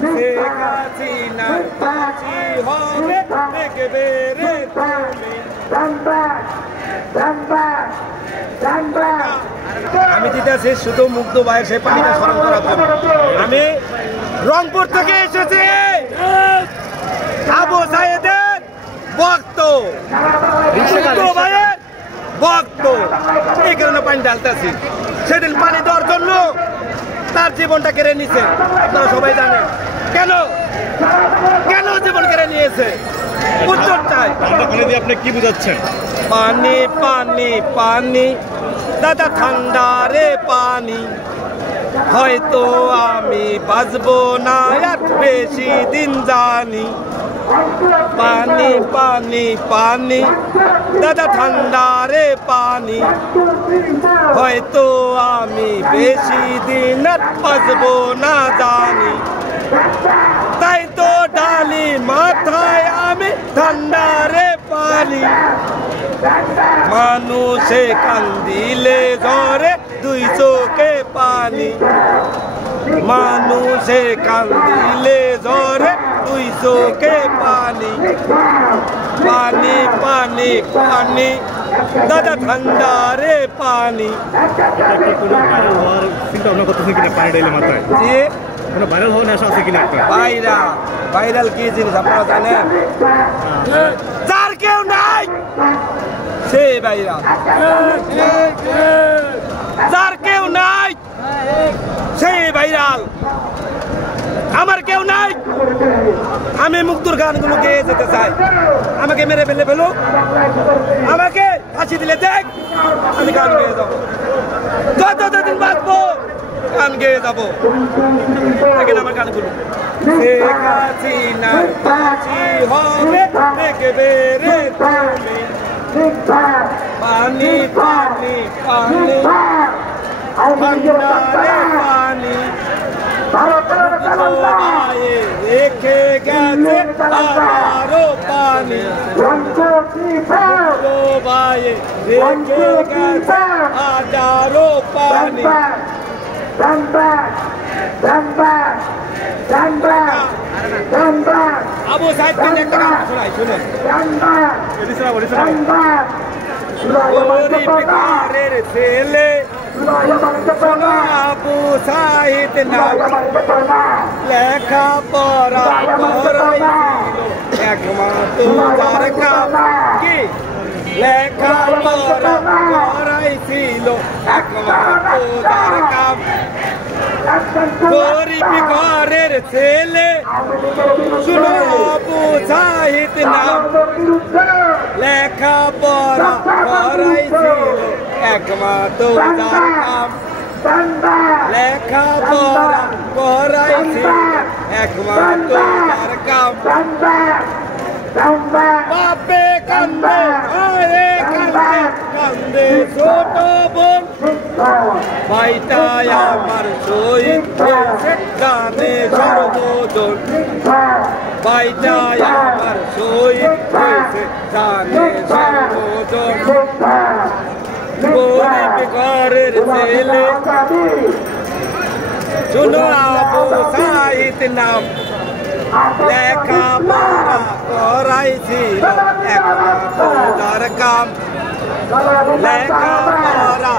শেখ হাসিনার ফাঁসি হবে দেখবে রে তুমি। আমি দিতেছি শুধু মুগ্ধ ভাইয়ের সেই পানিটা স্মরণ করার জন্য। আমি রংপুর থেকে এসেছি, আবু সাইদের ভক্ত, মুগ্ধ ভাইয়ের ভক্ত, এই কারণে পানি ঢালতেছি। সেদিন পানি দেওয়ার জন্য তার জীবনটা কেড়ে নিছে, আপনারা সবাই জানেন। কেন কেন জীবন কেড়ে নিয়েছে উত্তর চাই। আপনি কি বুঝাচ্ছেন? পানি পানি পানি দাদা ঠান্ডা রে পানি, হয়তো আমি বাঁচবো না আর বেশি দিন জানি। পানি পানি পানি দাদা ঠান্ডা রে পানি, হয়তো আমি বেশি দিন আর বাঁচবো না জানি। তাই তো ডালি মাথায় আমি ঠান্ডা রে পানি, মানুষে কান্দিলে ঝরে দুই চোখে পানি, মানুষে কান্দিলে ঝরে দুই চোখে পানি। পানি পানি পানি দাদা ঠান্ডা রে পানি। চিন্তা ভাবনা করতেছেন কিনা পানি ঢেলে মাথায়? জি, কোনো ভাইরাল হওয়ার নেশা আছে কিনা আপনার? ভাইরাল কি জিনিস আপনারা জানেন? যার কেউ নাই সে ভাইরাল, যার কেউ নাই সেই ভাইরাল। আমার কেউ নাই, আমি মুগ্ধর গানগুলো গেয়ে যেতে চাই। আমাকে মেরে ফেলে ফেলো, আমাকে ফাঁসি দিলে দেখ, আমি গান গেয়ে যাবো, যতদিন বাঁচবো গান গেয়ে যাবো। দেখেন আমার গানগুলো। শেখ হাসিনার ফাঁসি হবে দেখবে রে তুমি। পানি পানি পানি ঠান্ডা রে পানি, ভাইয়ে রেখে গেছে আবারও পানি। ভাইয়ে রেখে গেছে হাজারো পানি। আবু সাহেবকে একটা গান শোনাই, শুনুন। গরিব ঘরের ছেলে আবু সাহিদ নাম, লেখা পড়া করাইছিল একমাত্র যার কাম। কি লেখা পড়া করাইছিল একমাত্র যার কাম। গরিব ঘরের ছেলে শুনো আবু সাহিদ নাম, লেখা পড়া করাইছিল একমাত্র যার কাম। লেখা পড়া করাইছিল একমাত্র যার কাম। বাপে কান্দে আরে কান্দে কান্দে ছোট বোন, ভাইটাই আমার শহীদ হয়েছে গানে সর্বজন। ভাইটাই আমার শহীদ হয়েছে গানে সর্বজন। গরিব ঘরের ছেলে শুনো আবু সাহিদ নাম, লেখা পড়া করাইছিল একমাত্র যার কাম। লেখা পড়া